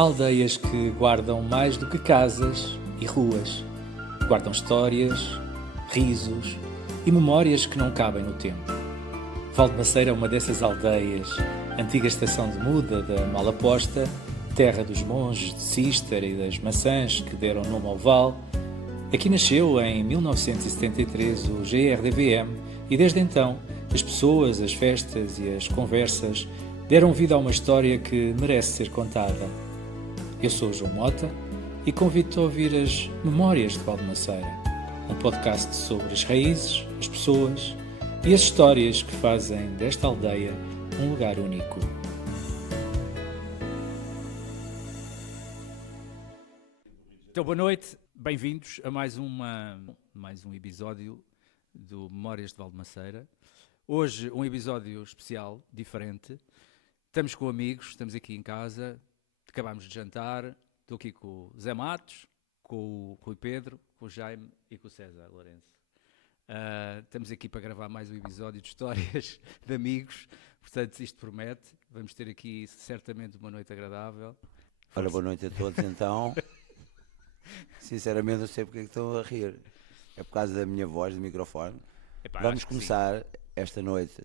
Há aldeias que guardam mais do que casas e ruas. Guardam histórias, risos e memórias que não cabem no tempo. Valdemaceira é uma dessas aldeias, antiga estação de muda da Malaposta, terra dos monges de Císter e das maçãs que deram nome ao vale. Aqui nasceu em 1973 o GRDVM e desde então as pessoas, as festas e as conversas deram vida a uma história que merece ser contada. Eu sou o João Mota e convido-te a ouvir as Memórias de Valdemaceira, um podcast sobre as raízes, as pessoas e as histórias que fazem desta aldeia um lugar único. Então, boa noite, bem-vindos a mais um episódio do Memórias de Valdemaceira. Hoje um episódio especial, diferente. Estamos com amigos, estamos aqui em casa, acabámos de jantar, estou aqui com o Zé Matos, com o Rui Pedro, com o Jaime e com o César Lourenço. Estamos aqui para gravar mais um episódio de histórias de amigos, portanto isto promete, vamos ter aqui certamente uma noite agradável. Ora, boa noite a todos então. Sinceramente não sei porque é que estão a rir, é por causa da minha voz, do microfone. Vamos começar esta noite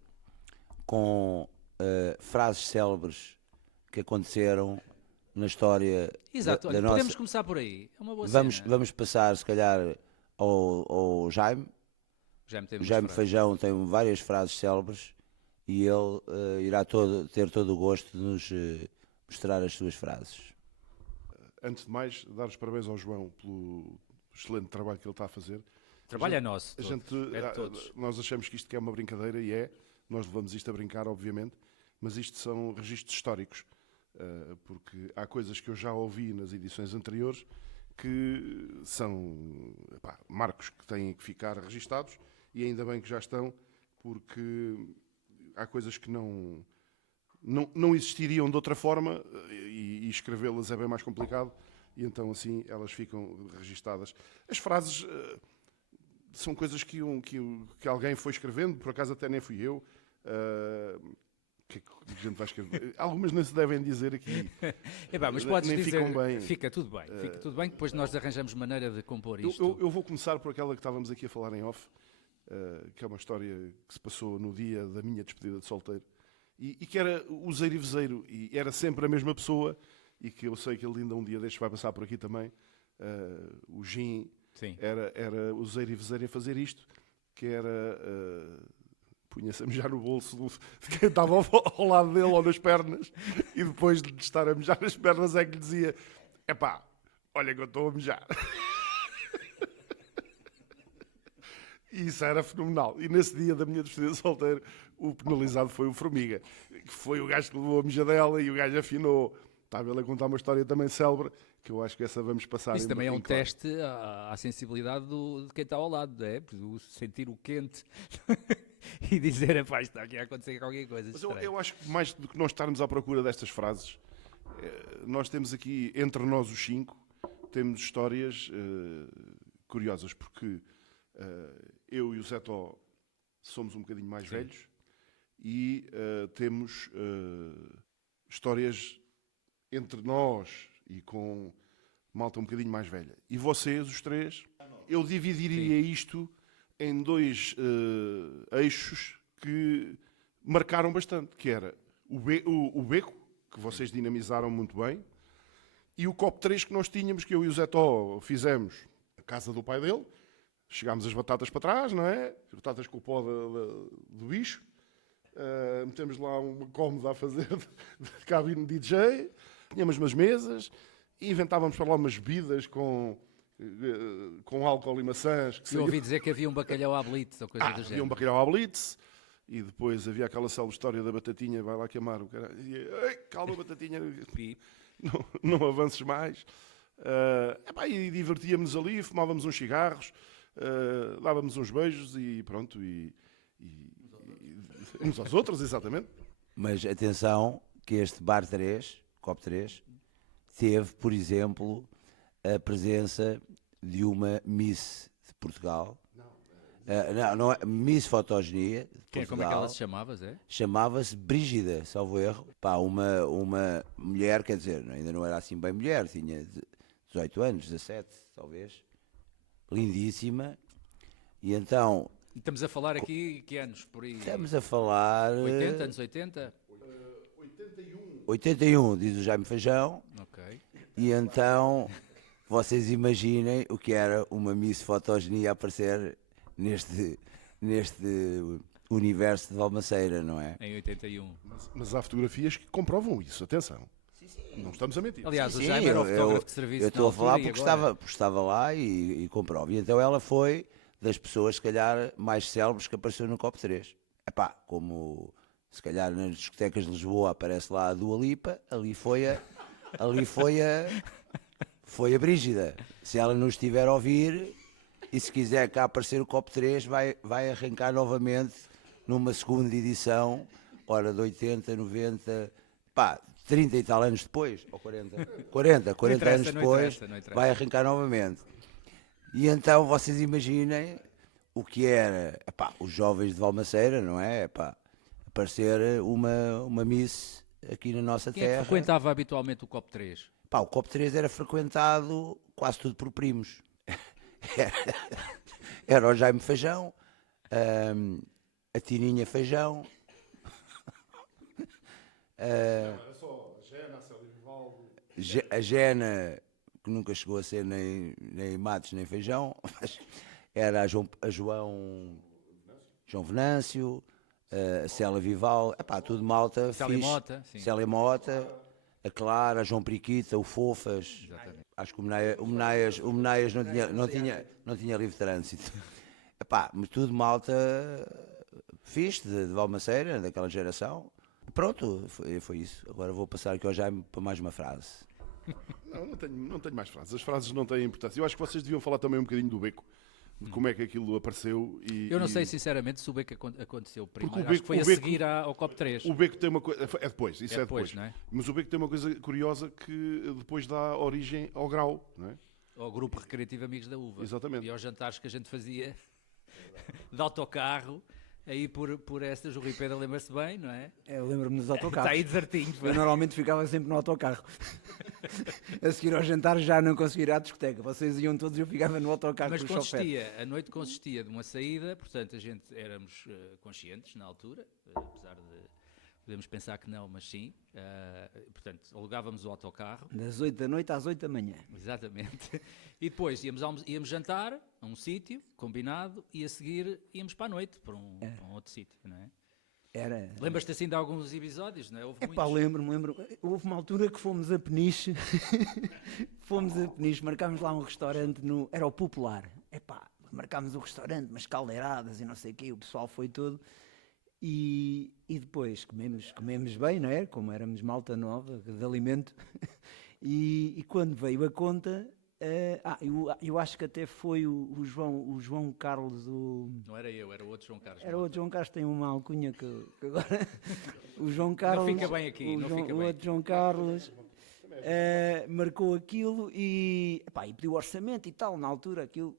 com frases célebres que aconteceram na história. Exato, da podemos nossa... começar por aí, é uma boa vamos, cena. vamos passar se calhar ao Jaime. O Jaime Feijão tem várias frases célebres e ele irá ter todo o gosto de nos mostrar as suas frases. Antes de mais, dar os parabéns ao João pelo excelente trabalho que ele está a fazer. O trabalho é nosso, todos. Nós achamos que isto que é uma brincadeira e é, nós levamos isto a brincar, obviamente, mas isto são registros históricos, porque há coisas que eu já ouvi nas edições anteriores que são marcos que têm que ficar registados e ainda bem que já estão, porque há coisas que não existiriam de outra forma e escrevê-las é bem mais complicado e então assim elas ficam registadas. As frases são coisas que alguém foi escrevendo, por acaso até nem fui eu. Que a gente vai escrever? Algumas não se devem dizer aqui. Mas podes nem dizer, ficam bem. Fica tudo bem, que depois nós arranjamos maneira de compor isto. Eu vou começar por aquela que estávamos aqui a falar em off, que é uma história que se passou no dia da minha despedida de solteiro. E que era useiro e vezeiro, e era sempre a mesma pessoa, e que eu sei que ele ainda um dia destes vai passar por aqui também, o Jim, era useiro e vezeiro a fazer isto, que era, punha-se a mejar no bolso de quem estava ao lado dele ou nas pernas, e depois de estar a mejar nas pernas é que lhe dizia, olha que eu estou a mejar. E isso era fenomenal. E nesse dia da minha despedida de solteiro, o penalizado foi o Formiga, que foi o gajo que levou a mijadela e o gajo afinou. Estava ele a contar uma história também célebre, que eu acho que essa vamos passar. Isso também é um teste à sensibilidade de quem está ao lado, não é? Sentir o quente e dizer, está aqui a acontecer qualquer coisa. Mas eu acho que mais do que nós estarmos à procura destas frases, nós temos aqui, entre nós os cinco, temos histórias curiosas, porque eu e o Zé Tó somos um bocadinho mais velhos e temos histórias entre nós e com malta um bocadinho mais velha. E vocês, os três, eu dividiria isto em dois eixos que marcaram bastante, que era o beco, que vocês dinamizaram muito bem, e o copo 3 que nós tínhamos, que eu e o Zé Tó fizemos na casa do pai dele. Chegámos as batatas para trás, não é? As batatas com o pó do bicho. Metemos lá uma cómoda a fazer de cabine DJ. Tínhamos umas mesas e inventávamos para lá umas bebidas com álcool e maçãs. Eu ouvi dizer que havia um bacalhau à blitz ou coisa do género. Havia um bacalhau à blitz e depois havia aquela célebre história da batatinha, vai lá queimar o cara. Calma, batatinha, não avances mais. E divertíamos-nos ali, fumávamos uns cigarros. Dávamos uns beijos e pronto, e uns aos outros, exatamente. Mas atenção que este Bar 3, Copo 3, teve, por exemplo, a presença de uma Miss de Portugal. Não é Miss Fotogenia de Como é que Portugal. ela se chamava, Zé? Chamava-se Brígida, salvo erro. Pá, uma mulher, quer dizer, ainda não era assim bem mulher, tinha 18 anos, 17, talvez. Lindíssima. E então, E estamos a falar aqui, que anos por aí? estamos a falar... 80, anos 80? 81, diz o Jaime Feijão. Ok. E então, vocês imaginem o que era uma Miss Fotogenia aparecer neste universo de Valmaceira, não é? Em 81. Mas há fotografias que comprovam isso, atenção. Não estamos a mentir. Aliás, o Sim, Jaime era o fotógrafo de serviço eu estou a na falar altura, porque e agora? estava lá e comprovo. E então ela foi das pessoas, se calhar, mais célebres que apareceu no Copo 3. Epá, como se calhar nas discotecas de Lisboa aparece lá a Dua Lipa, foi a Brígida. Se ela nos estiver a ouvir e se quiser cá aparecer o Copo 3, vai arrancar novamente numa segunda edição, ora de 80, 90, pá, 30 e tal anos depois, ou 40 anos depois, não interessa. vai arrancar novamente. E então vocês imaginem o que era, epá, os jovens de Valmaceira, não é? Epá, aparecer uma Miss aqui na nossa Quem é que terra. frequentava habitualmente o Copo 3? Pá, o Copo 3 era frequentado quase tudo por primos. Era o Jaime Feijão, a Tininha Feijão. Era só a Gena, a Célia Vivaldo. A Gena, que nunca chegou a ser nem Matos nem Feijão, mas era a João Venâncio, a Célia Vivaldo, epá, tudo malta Célia fixe. Mota, sim. Célia Mota, a Clara, a João Periquita, o Fofas. Exatamente. Acho que o Menaias não tinha livre de trânsito. Epá, mas tudo malta fixe, de Valmaceira, daquela geração. Pronto, foi isso. Agora vou passar aqui ao Jaime para mais uma frase. Não tenho mais frases. As frases não têm importância. Eu acho que vocês deviam falar também um bocadinho do Beco, de como é que aquilo apareceu. Eu não sei sinceramente se o Beco aconteceu primeiro. Porque Acho que foi a seguir ao Copo 3. O Beco tem uma coisa. É depois, isso é depois. Não é? Mas o Beco tem uma coisa curiosa que depois dá origem ao Grau, não é? Ao grupo recreativo Amigos da Uva. Exatamente. E aos jantares que a gente fazia de autocarro, aí por esta Jurripeda, lembra-se bem, não é? Eu lembro-me dos Está autocarros. aí desertinho. Eu normalmente ficava sempre no autocarro. A seguir ao jantar já não conseguia ir à discoteca. Vocês iam todos e eu ficava no autocarro Mas com o chofer. a noite consistia de uma saída, portanto a gente éramos conscientes na altura, apesar de podemos pensar que não, mas sim. Portanto, alugávamos o autocarro. Das 8 da noite às 8 da manhã. Exatamente. E depois íamos jantar a um sítio, combinado, e a seguir íamos para a noite, para um outro sítio, não é? Era... Lembras-te assim de alguns episódios, não é? Houve Epá, muitos. lembro. Houve uma altura que fomos a Peniche. Marcámos lá um restaurante no... Era o Popular. Epá, marcámos o restaurante, umas caldeiradas e não sei o quê. O pessoal foi todo. E depois comemos bem, não é? Como éramos malta nova, de alimento. E quando veio a conta... eu acho que até foi o João Carlos do... Não era eu, era o outro João Carlos. Era o outro João Carlos, tem uma alcunha que agora... O João Carlos... Não fica bem aqui, não fica o bem. outro João Carlos marcou aquilo e pediu orçamento e tal, na altura aquilo...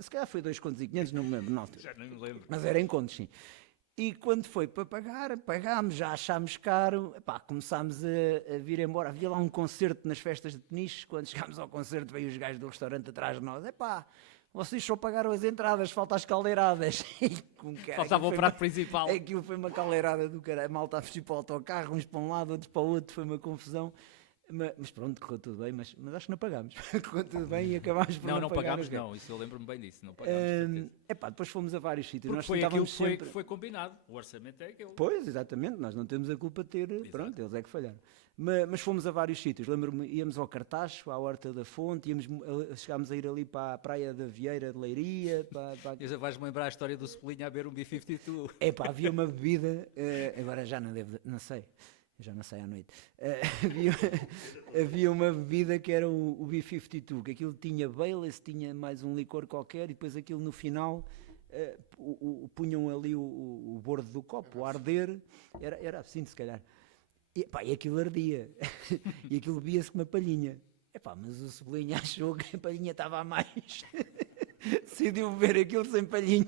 se calhar foi 2 contos e 500, não me lembro na altura. Já não me lembro. Mas era em contos, sim. E quando foi para pagar, pagámos, já achámos caro, começámos a vir embora. Havia lá um concerto nas festas de Peniche, quando chegámos ao concerto veio os gajos do restaurante atrás de nós. Vocês só pagaram as entradas, falta as caldeiradas. Faltava o prato principal. Aquilo foi uma caldeirada do caralho. A malta a fugir para o autocarro, uns para um lado, outros para o outro, foi uma confusão. Mas pronto, correu tudo bem, mas acho que não pagámos. Correu tudo bem e acabámos por não pagar. pagámos, não. Isso eu lembro-me bem disso. Não pagámos. Depois fomos a vários sítios. Porque Nós foi aquilo tentávamos que foi combinado. O orçamento é aquele. Pois, exatamente, nós não temos a culpa de ter, pronto, eles é que falharam. Mas fomos a vários sítios, lembro-me, íamos ao Cartacho, à Horta da Fonte, chegámos a ir ali para a Praia da Vieira de Leiria. Vais-me lembrar a história do Cepelinha a beber um B-52. Havia uma bebida, agora já não sei. Já não sei à noite. Havia uma bebida que era o B-52, que aquilo tinha Baileys, tinha mais um licor qualquer, e depois aquilo no final punham ali o bordo do copo, o arder, era assim se calhar. E aquilo ardia, e aquilo bebia-se com uma palhinha. Mas o Cebolinha achou que a palhinha estava a mais. decidiu beber aquilo sem palhinha.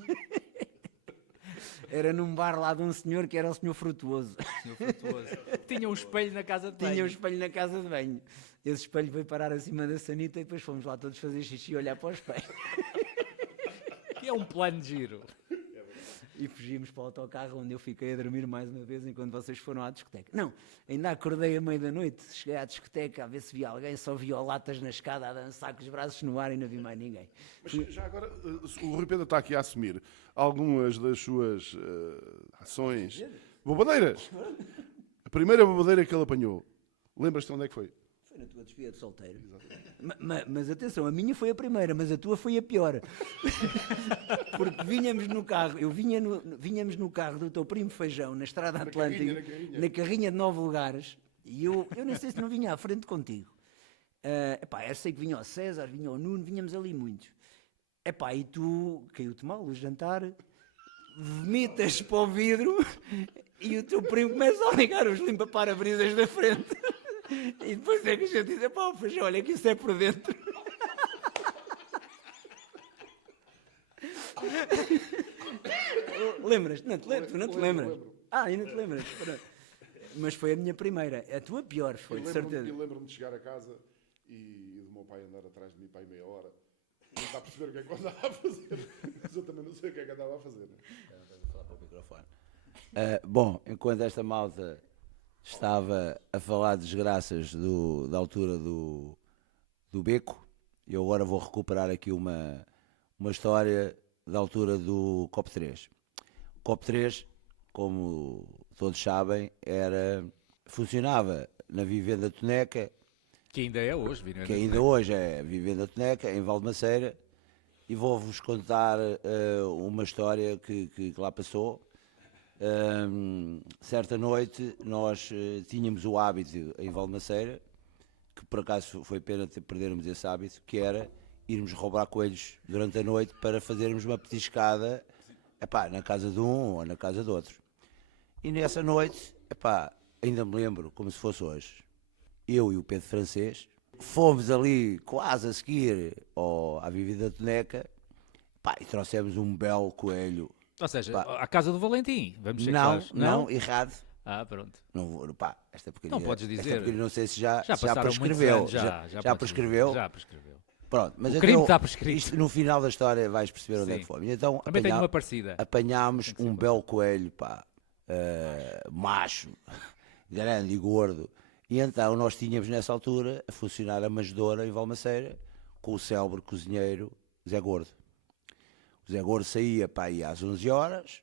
Era num bar lá de um senhor que era o senhor Frutuoso. Senhor Frutuoso. Tinha um espelho na casa de banho. Tinha um espelho na casa de banho. Esse espelho veio parar acima da sanita e depois fomos lá todos fazer xixi e olhar para o espelho. Que é um plano de giro. E fugimos para o autocarro onde eu fiquei a dormir mais uma vez enquanto vocês foram à discoteca. Não, ainda acordei à meia da noite, cheguei à discoteca a ver se via alguém, só via latas na escada a dançar com os braços no ar e não vi mais ninguém. Mas já agora, o Rui Pedro está aqui a assumir algumas das suas ações. Bobadeiras! A primeira bobadeira que ele apanhou, lembras-te onde é que foi? Foi na tua despedida de solteiro. Mas atenção, a minha foi a primeira, mas a tua foi a pior. Porque vínhamos no carro, vínhamos no carro do teu primo Feijão, na Estrada Atlântica, na carrinha de 9 lugares, e eu nem sei se não vinha à frente contigo. Eu sei que vinha o César, vinha o Nuno, vínhamos ali muitos. E tu, caiu-te mal o jantar, vomitas para o vidro, e o teu primo começa a ligar os limpa-para-brisas da frente. E depois é que a gente diz, pá, Feijão, olha que isso é por dentro. Lembras-te? Não te lembras? Ainda te lembras. Mas foi a minha primeira. A tua pior foi, de certeza. Eu lembro-me de chegar a casa e do meu pai andar atrás de mim para aí meia hora. Não está a perceber o que é que eu andava a fazer. Mas eu também não sei o que é que andava a fazer. Vou falar para o microfone. Bom, enquanto esta malta estava a falar de desgraças da altura do beco, eu agora vou recuperar aqui uma história da altura do COP 3. O COP 3, como todos sabem, funcionava na Vivenda Toneca, que ainda é hoje, que ainda hoje é Vivenda Toneca, em Valdemaceira, e vou-vos contar uma história que lá passou. Certa noite nós tínhamos o hábito em Valdemaceira, que por acaso foi pena perdermos esse hábito, que era irmos roubar coelhos durante a noite para fazermos uma petiscada na casa de um ou na casa do outro. E nessa noite, ainda me lembro como se fosse hoje, eu e o Pedro Francês fomos ali quase a seguir à Vivenda Toneca e trouxemos um belo coelho. Ou seja, à casa do Valentim, vamos ser não, claros. Não, errado. Pronto. Não vou, esta pequenina, não podes dizer. Esta pequenina, não sei se já passaram prescreveu. Anos, já prescreveu? Já prescreveu. Pronto, mas o crime está prescrito. Isto, no final da história vais perceber onde é que foi. Então, também tenho uma parecida. Apanhámos um belo coelho, macho, grande e gordo. E então nós tínhamos nessa altura a funcionar a manjedoura em Valmaceira com o célebre cozinheiro Zé Gordo. O Zé Gordo saía para aí às 11 horas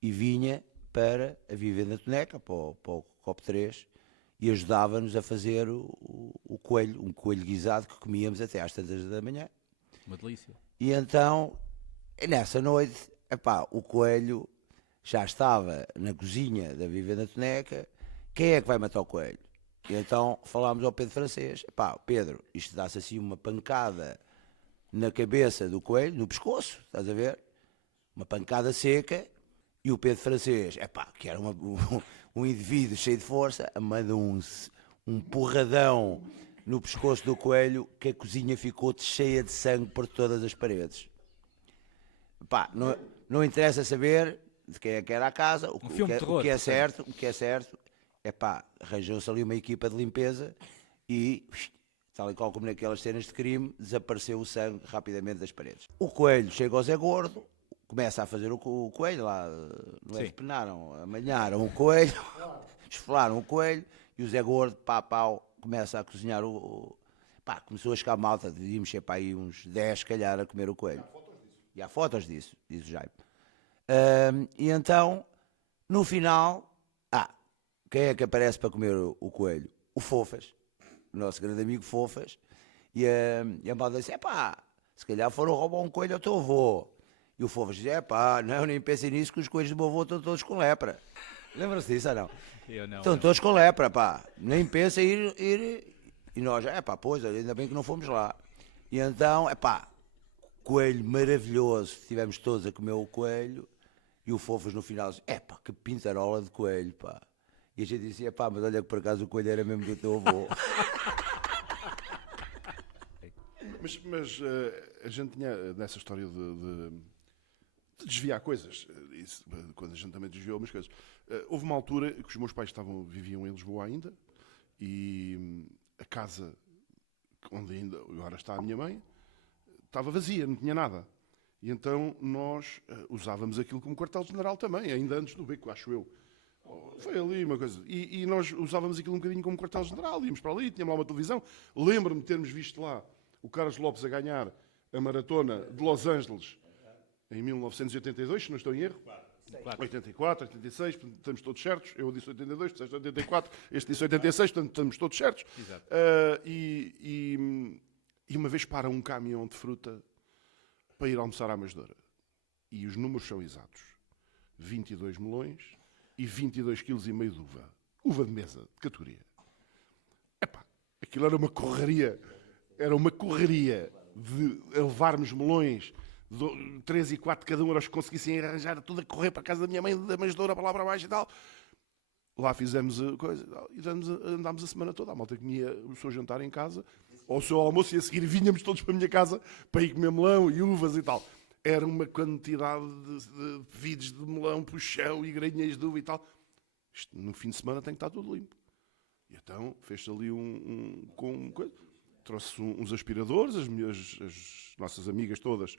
e vinha para a Vivenda Toneca, para o COP 3, e ajudava-nos a fazer o coelho, um coelho guisado que comíamos até às tantas da manhã. Uma delícia. E então, nessa noite, o coelho já estava na cozinha da Vivenda Toneca. Quem é que vai matar o coelho? E então falámos ao Pedro Francês, Pedro, isto dá-se assim uma pancada na cabeça do coelho, no pescoço, estás a ver? Uma pancada seca, e o Pedro Francês, que era um indivíduo cheio de força, manda um porradão no pescoço do coelho, que a cozinha ficou cheia de sangue por todas as paredes. Não interessa saber de quem é que era a casa, o que é certo, arranjou-se ali uma equipa de limpeza e, tal e qual como naquelas cenas de crime, desapareceu o sangue rapidamente das paredes. O coelho chega ao Zé Gordo, começa a fazer o coelho lá, não é? Penaram, amanharam o coelho, esfolaram o coelho, e o Zé Gordo, começa a cozinhar começou a chegar malta, devíamos ser para aí uns 10, se calhar, a comer o coelho. E há fotos disso, diz o Jaime. E então, no final, quem é que aparece para comer o coelho? O Fofas, o nosso grande amigo Fofas, e a malta disse, se calhar foram roubar um coelho ao teu avô. E o Fofas diz, não, nem pensem nisso, que os coelhos do meu avô estão todos com lepra. Lembram-se disso ou não? Eu não. Estão todos com lepra, nem pensem ir. E nós, pois, ainda bem que não fomos lá. E então, coelho maravilhoso, estivemos todos a comer o coelho, e o Fofas no final disse, que pintarola de coelho, E a gente dizia, mas olha que por acaso o coelho era mesmo do teu avô. Mas a gente tinha nessa história de desviar coisas. Isso, quando a gente também desviou umas coisas. Houve uma altura que os meus pais viviam em Lisboa ainda e a casa onde ainda agora está a minha mãe estava vazia, não tinha nada. E então nós usávamos aquilo como quartel-general também, ainda antes do Beco, acho eu. Foi ali uma coisa. E nós usávamos aquilo um bocadinho como quartel-general, íamos para ali, tínhamos lá uma televisão. Lembro-me de termos visto lá o Carlos Lopes a ganhar a maratona de Los Angeles em 1982, se não estou em erro. 84, 86, portanto, estamos todos certos. Eu disse 82, tu disseste 84, este disse 86, portanto estamos todos certos. E uma vez para um caminhão de fruta para ir almoçar à Amasdoura. E os números são exatos. 22 melões e 22,5 kg de uva. Uva de mesa, de categoria. Epá, aquilo era uma correria. Era uma correria de levarmos melões, 3 e 4 cada um, eles conseguissem arranjar tudo a correr para a casa da minha mãe, da Amasdoura, para lá para baixo e tal. Lá fizemos a coisa e andámos a semana toda. A malta comia o seu jantar em casa, ou o seu almoço, e a seguir vinhamos todos para a minha casa para ir comer melão e uvas e tal. Era uma quantidade de vides de melão para o chão e grainhas de uva e tal. Isto, no fim de semana tem que estar tudo limpo. E então fez-se ali com coisa. Trouxe uns aspiradores, as nossas amigas todas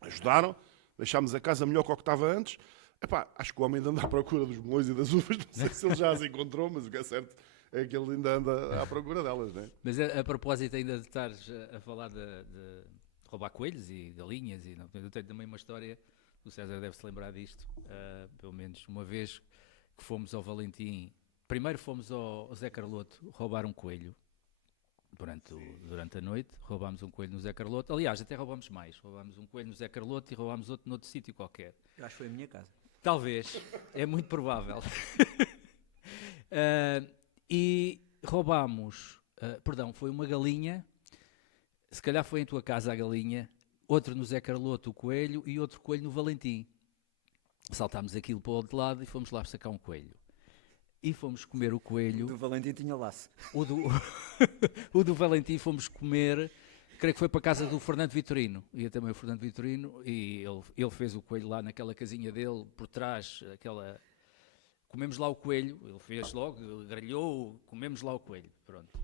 ajudaram, deixámos a casa melhor que o que estava antes. Epá, acho que o homem ainda anda à procura dos melões e das uvas, não sei se ele já as encontrou, mas o que é certo é que ele ainda anda à procura delas, não é? Mas a propósito ainda de estares a falar de roubar coelhos e galinhas, eu tenho também uma história, o César deve-se lembrar disto, pelo menos uma vez que fomos ao Valentim, primeiro fomos ao Zé Carloto roubar um coelho, durante a noite, roubámos um coelho no Zé Carloto, aliás, até roubámos mais, roubámos um coelho no Zé Carloto e roubámos outro noutro sítio qualquer. Eu acho que foi a minha casa. Talvez, é muito provável. E roubámos, foi uma galinha, se calhar foi em tua casa a galinha, outro no Zé Carloto o coelho e outro coelho no Valentim. Saltámos aquilo para o outro lado e fomos lá sacar um coelho. E fomos comer o coelho. O do Valentim tinha laço. O do Valentim fomos comer, creio que foi para a casa do Fernando Vitorino. Ia também o Fernando Vitorino e ele fez o coelho lá naquela casinha dele, por trás, comemos lá o coelho, ele fez logo, grelhou, comemos lá o coelho, pronto.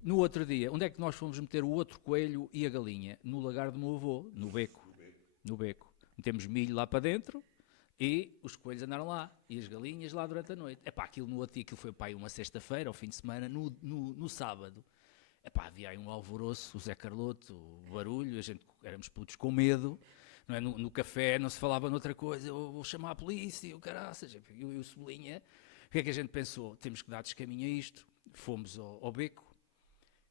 No outro dia, onde é que nós fomos meter o outro coelho e a galinha? No lagar do meu avô, no beco. Metemos milho lá para dentro. E os coelhos andaram lá, e as galinhas lá durante a noite. Aquilo no outro dia, aquilo foi uma sexta-feira, ao fim de semana, no sábado. Havia aí um alvoroço, o Zé Carloto, o barulho, éramos putos com medo, não é? No café não se falava noutra coisa, eu vou chamar a polícia, o caraças, eu e o Cebolinha. O que é que a gente pensou? Temos que dar descaminho a isto. Fomos ao beco,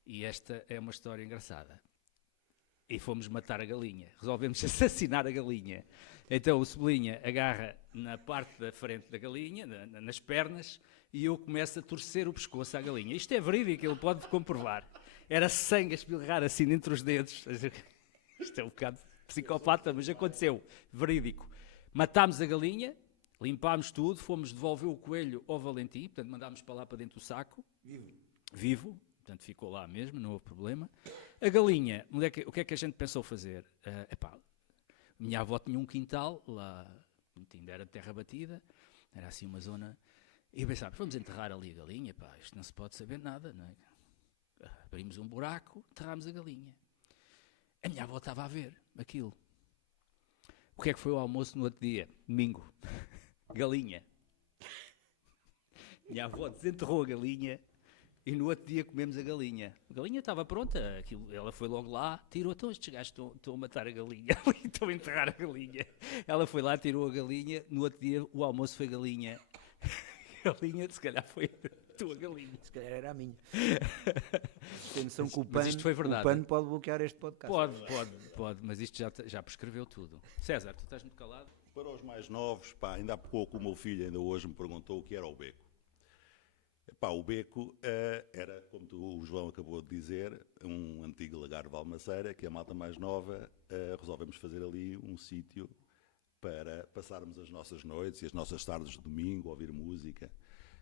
e esta é uma história engraçada. E fomos matar a galinha, resolvemos assassinar a galinha. Então o Cebolinha agarra na parte da frente da galinha, nas pernas, e eu começo a torcer o pescoço à galinha. Isto é verídico, ele pode comprovar. Era sangue a espirrar assim entre os dedos. Isto é um bocado psicopata, mas aconteceu. Verídico. Matámos a galinha, limpámos tudo, fomos devolver o coelho ao Valentim, portanto mandámos para lá para dentro do saco. Vivo. Portanto ficou lá mesmo, não houve problema. A galinha, o que é que a gente pensou fazer? Minha avó tinha um quintal, lá ainda era terra batida, era assim uma zona, e pensámos, vamos enterrar ali a galinha, isto não se pode saber nada, não é? Abrimos um buraco, enterrámos a galinha. A minha avó estava a ver aquilo. O que é que foi o almoço no outro dia? Domingo. Galinha. Minha avó desenterrou a galinha, e no outro dia comemos a galinha. A galinha estava pronta, ela foi logo lá, tirou, então estes gajos estão a matar a galinha, estão a enterrar a galinha. Ela foi lá, tirou a galinha, no outro dia o almoço foi galinha. Galinha, se calhar foi a tua galinha. Se calhar era a minha. Tem noção que mas isto foi verdade. O PAN pode bloquear este podcast. Pode, mas isto já prescreveu tudo. César, tu estás muito calado? Para os mais novos, ainda há pouco o meu filho ainda hoje me perguntou o que era o beco. O beco era, como o João acabou de dizer, um antigo lagar de Valmaceira, que a malta mais nova resolvemos fazer ali um sítio para passarmos as nossas noites e as nossas tardes de domingo, ouvir música.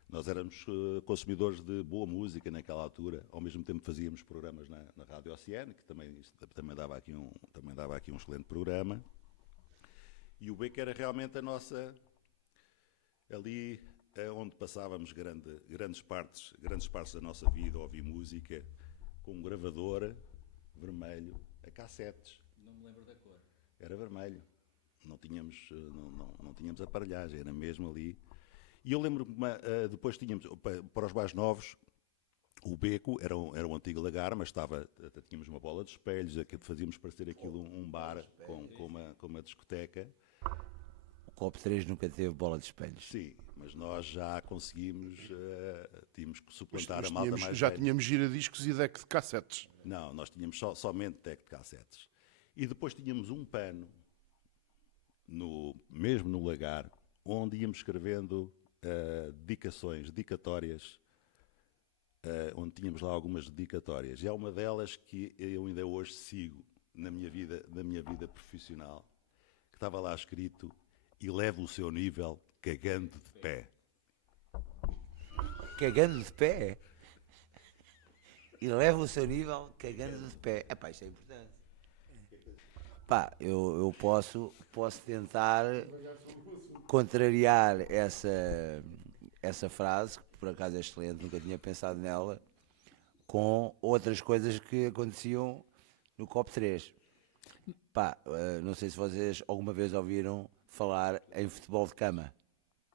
Nós éramos consumidores de boa música naquela altura, ao mesmo tempo fazíamos programas na Rádio Oceano, que também dava aqui um excelente programa. E o Beco era realmente a nossa... Ali onde passávamos grandes partes da nossa vida a ouvir música, com um gravador vermelho a cassetes. Não me lembro da cor. Era vermelho. Não tínhamos aparelhagem, era mesmo ali. E eu lembro-me, depois tínhamos, para os mais novos, o Beco era um antigo lagar, mas tínhamos uma bola de espelhos, fazíamos parecer aquilo um bar com uma discoteca. O Copo 3 nunca teve bola de espelhos. Sim, mas nós já conseguimos, tínhamos que suplantar a malta mais já velha. tínhamos giradiscos e deck de cassetes. Não, nós tínhamos somente deck de cassetes. E depois tínhamos um pano, mesmo no lagar, onde íamos escrevendo dedicatórias, onde tínhamos lá algumas dedicatórias. E há uma delas que eu ainda hoje sigo na minha vida profissional, que estava lá escrito: "E leva o seu nível cagando de pé." Cagando de pé? E leva o seu nível cagando de pé. Epá, isto é importante. Pá, eu posso tentar contrariar essa frase, que por acaso é excelente, nunca tinha pensado nela, com outras coisas que aconteciam no Copo 3. Pá, não sei se vocês alguma vez ouviram falar em futebol de cama.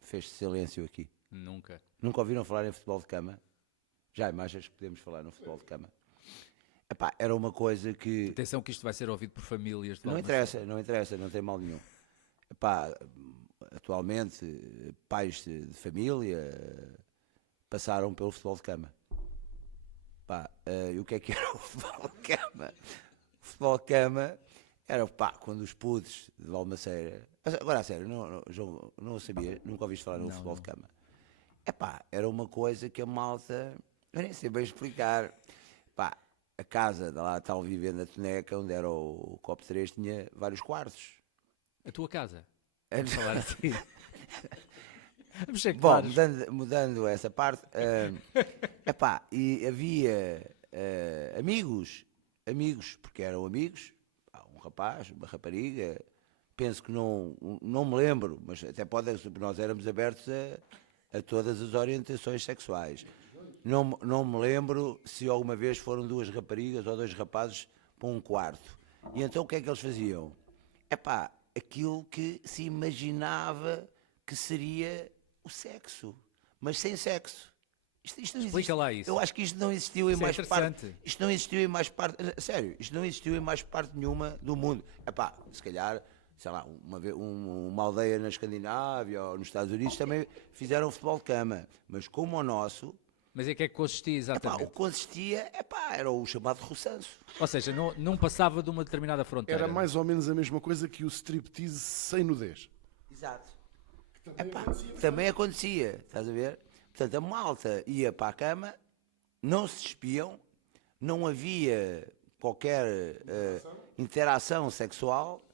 Fez-se silêncio aqui. Nunca. Nunca ouviram falar em futebol de cama? Já imagens que podemos falar no futebol de cama? Epá, era uma coisa que... Atenção que isto vai ser ouvido por famílias de Não Valmaceira. interessa, não tem mal nenhum. Epá, atualmente, pais de família passaram pelo futebol de cama. Pá, e o que era o futebol de cama? O futebol de cama era, pá, quando os putos de Valmaceira... Agora, a sério, João, não sabia, nunca ouviste falar no futebol de cama. Epá, era uma coisa que a malta... Eu nem sei bem explicar. Pá, a casa da lá tal vivenda Toneca, onde era o Copo 3, tinha vários quartos. A tua casa? Vamos falar assim. Vamos ser Bom, claros. mudando essa parte, epá, e havia amigos, porque eram amigos, pá, um rapaz, uma rapariga, penso que não me lembro, mas até pode, nós éramos abertos a todas as orientações sexuais. Não me lembro se alguma vez foram duas raparigas ou dois rapazes para um quarto. E então o que é que eles faziam? Epá, aquilo que se imaginava que seria o sexo, mas sem sexo. Isto não existe. Explica lá isso. Eu acho que isto não existiu em Isso é mais interessante. parte. Isto não existiu em mais parte. Sério, isto não existiu em mais parte nenhuma do mundo. Epá, se calhar, sei lá, uma aldeia na Escandinávia ou nos Estados Unidos também fizeram futebol de cama. Mas como o nosso, Mas em que é que consistia epá, exatamente? o que consistia, epá, era o chamado roçanço. Ou seja, não passava de uma determinada fronteira. Era mais ou menos a mesma coisa que o striptease sem nudez. Exato. Epá, também acontecia, estás a ver? Portanto, a malta ia para a cama, não se despiam, não havia qualquer interação sexual,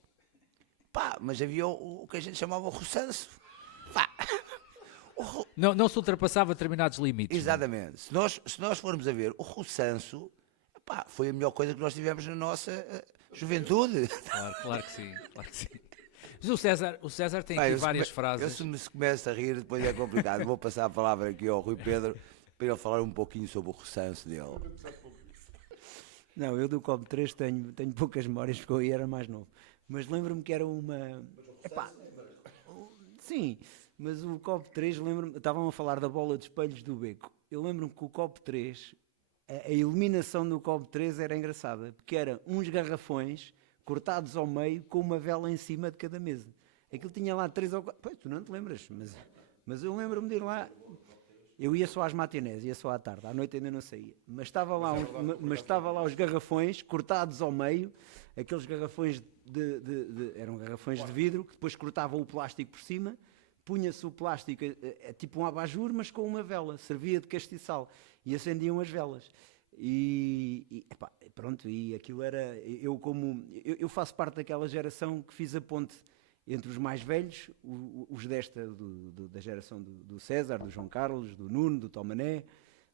pá, mas havia o que a gente chamava o roçanço. Pá. Não se ultrapassava determinados limites. Exatamente. Se nós formos a ver, o roçanço, pá, foi a melhor coisa que nós tivemos na nossa juventude. Claro que sim, claro que sim. Mas o César tem Pá, aqui eu várias se frases. me começo a rir, depois é complicado. Vou passar a palavra aqui ao Rui Pedro para ele falar um pouquinho sobre o roçanço dele. Não, eu do Copo 3 tenho poucas memórias porque eu aí era mais novo. Mas lembro-me que era uma... Epá, sim, mas o Copo 3, lembro-me... Estavam a falar da bola de espelhos do Beco. Eu lembro-me que o Copo 3, a iluminação do Copo 3 era engraçada, porque era uns garrafões cortados ao meio com uma vela em cima de cada mesa. Aquilo tinha lá 3 ou 4... Pois, tu não te lembras, mas eu lembro-me de ir lá... Eu ia só às matinés, ia só à tarde, à noite ainda não saía. Mas estava lá os garrafões cortados ao meio, aqueles garrafões eram garrafões de vidro, que depois cortavam o plástico por cima, punha-se o plástico, tipo um abajur, mas com uma vela, servia de castiçal, e acendiam as velas. Epá, pronto, e aquilo era... Eu faço parte daquela geração que fiz a ponte entre os mais velhos, os da geração do César, do João Carlos, do Nuno, do Tomané,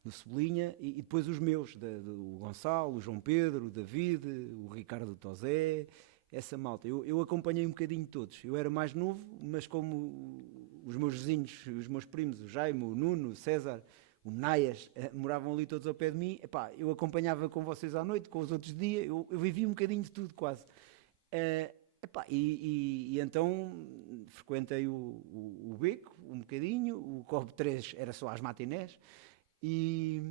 do Cebolinha, e depois os meus, do Gonçalo, o João Pedro, o David, o Ricardo Tozé, essa malta. Eu acompanhei um bocadinho todos. Eu era mais novo, mas como os meus vizinhos, os meus primos, o Jaime, o Nuno, o César, o Menaias, moravam ali todos ao pé de mim, epá, eu acompanhava com vocês à noite, com os outros de dia, eu vivia um bocadinho de tudo quase. Epá, e então frequentei o Beco um bocadinho, o Cobre 3 era só às matinés, e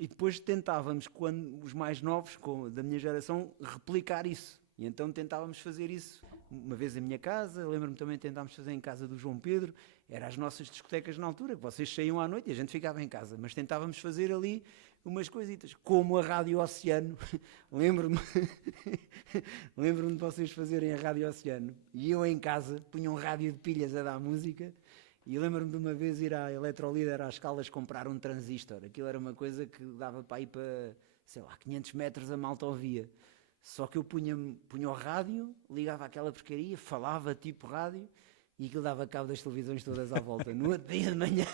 depois tentávamos, quando os mais novos da minha geração, replicar isso. E então tentávamos fazer isso uma vez em minha casa, lembro-me também tentámos fazer em casa do João Pedro, eram as nossas discotecas na altura, que vocês saíam à noite e a gente ficava em casa, mas tentávamos fazer ali umas coisitas, como a Rádio Oceano, lembro-me de vocês fazerem a Rádio Oceano, e eu em casa punha um rádio de pilhas a dar música, e lembro-me de uma vez ir à Eletrolíder às Caldas comprar um transistor, aquilo era uma coisa que dava para ir para, sei lá, 500 metros a malta ouvia. Só que eu punha o rádio, ligava aquela porcaria, falava tipo rádio e aquilo dava cabo das televisões todas à volta. No outro dia de manhã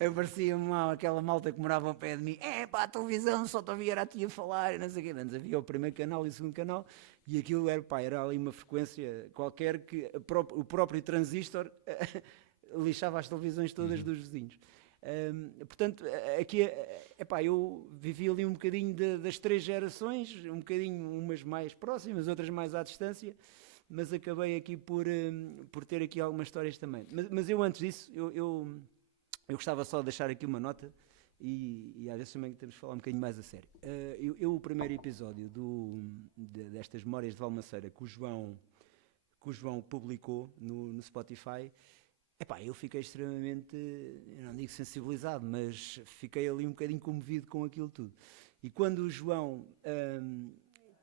aparecia-me lá aquela malta que morava ao pé de mim. Pá, a televisão só te ouvia, era a tia falar, não sei o quê. Antes havia o primeiro canal e o segundo canal e aquilo era ali uma frequência qualquer que o próprio transistor lixava as televisões todas dos vizinhos. Portanto, aqui eu vivi ali um bocadinho das três gerações, um bocadinho umas mais próximas, outras mais à distância, mas acabei aqui por ter aqui algumas histórias também. Mas eu antes disso, eu gostava só de deixar aqui uma nota e às vezes também temos de falar um bocadinho mais a sério. O primeiro episódio destas Memórias de Valmaceira que o João publicou no Spotify, eu fiquei extremamente, eu não digo sensibilizado, mas fiquei ali um bocadinho comovido com aquilo tudo. E quando o João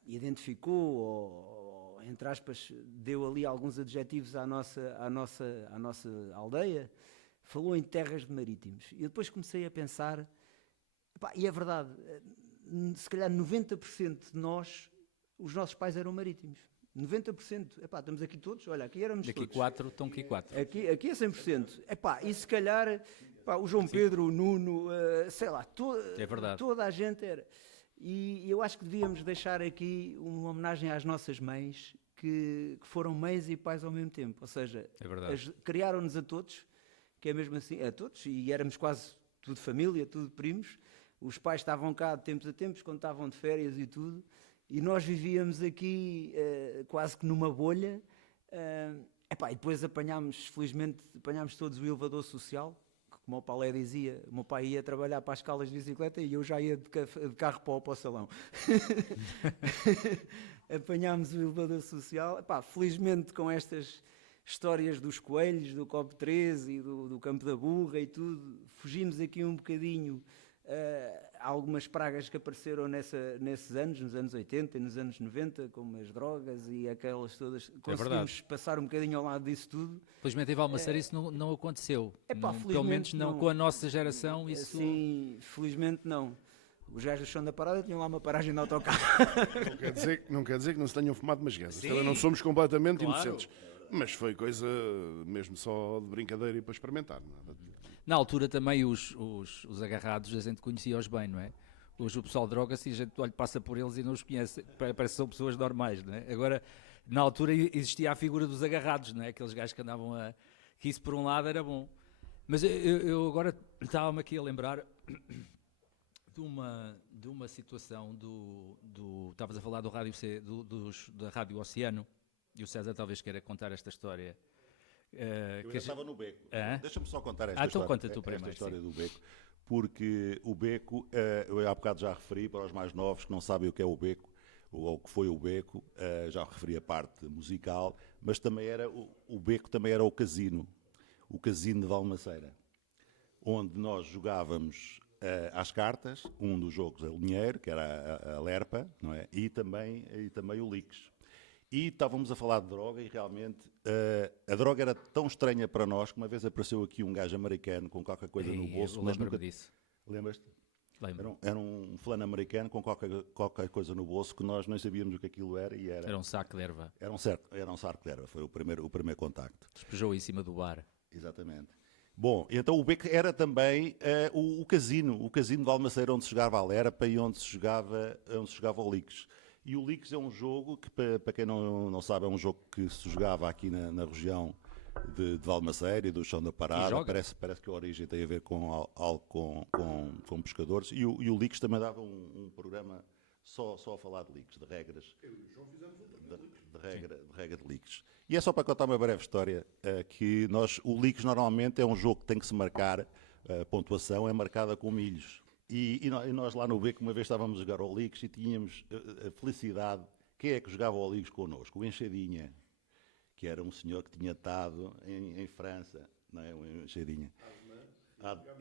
identificou, ou entre aspas, deu ali alguns adjetivos à nossa aldeia, falou em terras de marítimos. E depois comecei a pensar, e é verdade, se calhar 90% de nós, os nossos pais eram marítimos. 90%, estamos aqui todos, olha, aqui éramos daqui todos. 4, estão aqui 4. Aqui é 100%. E se calhar, o João Pedro, o Nuno, sei lá, toda a gente era. E eu acho que devíamos deixar aqui uma homenagem às nossas mães, que foram mães e pais ao mesmo tempo. Ou seja, criaram-nos a todos, que é mesmo assim, a todos, e éramos quase tudo família, tudo primos. Os pais estavam cá de tempos a tempos, quando estavam de férias e tudo. E nós vivíamos aqui quase que numa bolha, e depois felizmente apanhámos todos o elevador social, que, como o Palé dizia, o meu pai ia trabalhar para as Caldas de bicicleta e eu já ia de carro para o salão. Apanhámos o elevador social, felizmente com estas histórias dos coelhos, do Cobre 13 e do Campo da Burra e tudo, fugimos aqui um bocadinho. Há algumas pragas que apareceram nesses anos, nos anos 80 e nos anos 90, como as drogas e aquelas todas. Conseguimos passar um bocadinho ao lado disso tudo. Felizmente em Valmaceira isso não aconteceu. Pelo menos não com a nossa geração. Isso... Sim, felizmente não. Os gajos do chão da parada tinham lá uma paragem de autocarro. Não quer dizer que não se tenham fumado umas gases. Também não somos completamente inocentes. Mas foi coisa mesmo só de brincadeira e para experimentar. Nada de... Na altura também os agarrados a gente conhecia-os bem, não é? Hoje o pessoal droga-se e a gente passa por eles e não os conhece, parece que são pessoas normais, não é? Agora, na altura existia a figura dos agarrados, não é? Aqueles gajos que andavam que isso por um lado era bom. Mas eu agora estava-me aqui a lembrar de uma situação estavas a falar do rádio da Rádio Oceano, e o César talvez queira contar esta história. Eu ainda estava no Beco. Deixa-me só contar então história, conta tu primeiro, esta história do Beco. Porque o Beco, eu há bocado já referi, para os mais novos que não sabem o que é o Beco, ou o que foi o Beco, já referi a parte musical, mas também o Beco também era o casino de Valmaceira, onde nós jogávamos às cartas, um dos jogos a dinheiro, que era a Lerpa, não é? E também o Lix. E estávamos a falar de droga e realmente a droga era tão estranha para nós que uma vez apareceu aqui um gajo americano com qualquer coisa no bolso. Eu lembro-me disso. Lembras-te? Lembro. Era um fulano americano com qualquer coisa no bolso que nós não sabíamos o que aquilo era. E Era um saco de erva. Era um saco de erva, foi o primeiro contacto. Despejou em cima do bar. Exatamente. Bom, então o Beco era também o casino de Almaceira, onde se jogava a Lerpa e onde se jogava o Lix. E o Lix é um jogo que, para quem não sabe, é um jogo que se jogava aqui na região de Valmaceira e do Chão da Parada. Parece que a origem tem a ver com algo com pescadores. E o Lix também dava um programa só a falar de Lix, de regras. De regra de Lix. E é só para contar uma breve história, que o Lix normalmente é um jogo que tem que se marcar, a pontuação é marcada com milhos. E nós lá no Beco uma vez estávamos a jogar ao Lix e tínhamos a felicidade. Quem é que jogava ao Lix connosco? O Enxadinha, que era um senhor que tinha estado em França, não é? O Enxadinha.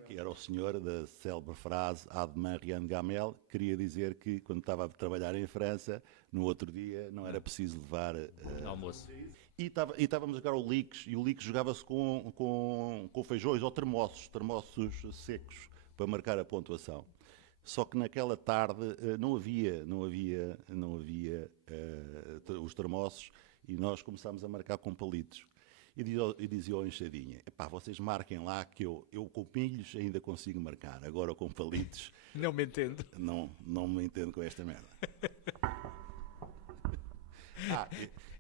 Que era o senhor da célebre frase Adman Rien Gamel, que queria dizer que quando estava a trabalhar em França, no outro dia não era preciso levar almoço. E estávamos a jogar o Lix, e o Lix jogava-se com feijões ou termossos secos para marcar a pontuação. Só que naquela tarde não havia os termossos e nós começámos a marcar com palitos. E dizia ao Enxadinha, vocês marquem lá que eu com milhos ainda consigo marcar, agora com palitos... Não me entendo. Não me entendo com esta merda.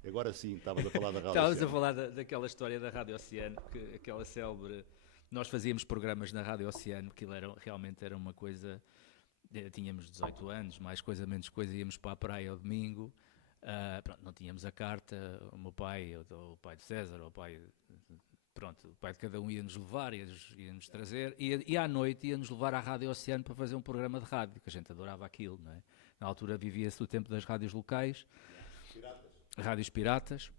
Agora sim, estavas a falar da Rádio Estavas Oceano. a falar daquela história da Rádio Oceano, aquela célebre... Nós fazíamos programas na Rádio Oceano, que realmente era uma coisa... Tínhamos 18 anos, mais coisa, menos coisa, íamos para a praia ao domingo... não tínhamos a carta, o meu pai, o pai de César, o pai de cada um ia-nos levar, ia-nos trazer, e à noite ia-nos levar à Rádio Oceano para fazer um programa de rádio, que a gente adorava aquilo, não é? Na altura vivia-se o tempo das rádios locais, rádios piratas,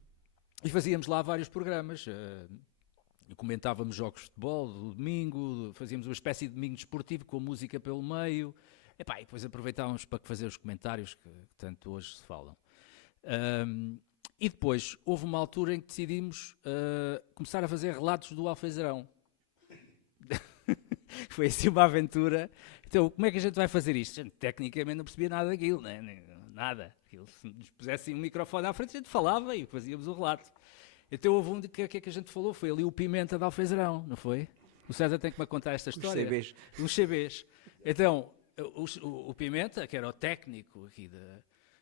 e fazíamos lá vários programas, comentávamos jogos de futebol do domingo, fazíamos uma espécie de domingo desportivo com música pelo meio, e depois aproveitávamos para fazer os comentários que tanto hoje se falam. E depois houve uma altura em que decidimos começar a fazer relatos do Alfeizarão. Foi assim uma aventura. Então, como é que a gente vai fazer isto? A gente, tecnicamente não percebia nada daquilo, né? Nada. Aquilo, se nos pusessem um microfone à frente, a gente falava e fazíamos o relato. Então houve um que a gente falou, foi ali o Pimenta de Alfeizarão, não foi? O César tem que me contar esta história. Os CBs. Então, o Pimenta, que era o técnico aqui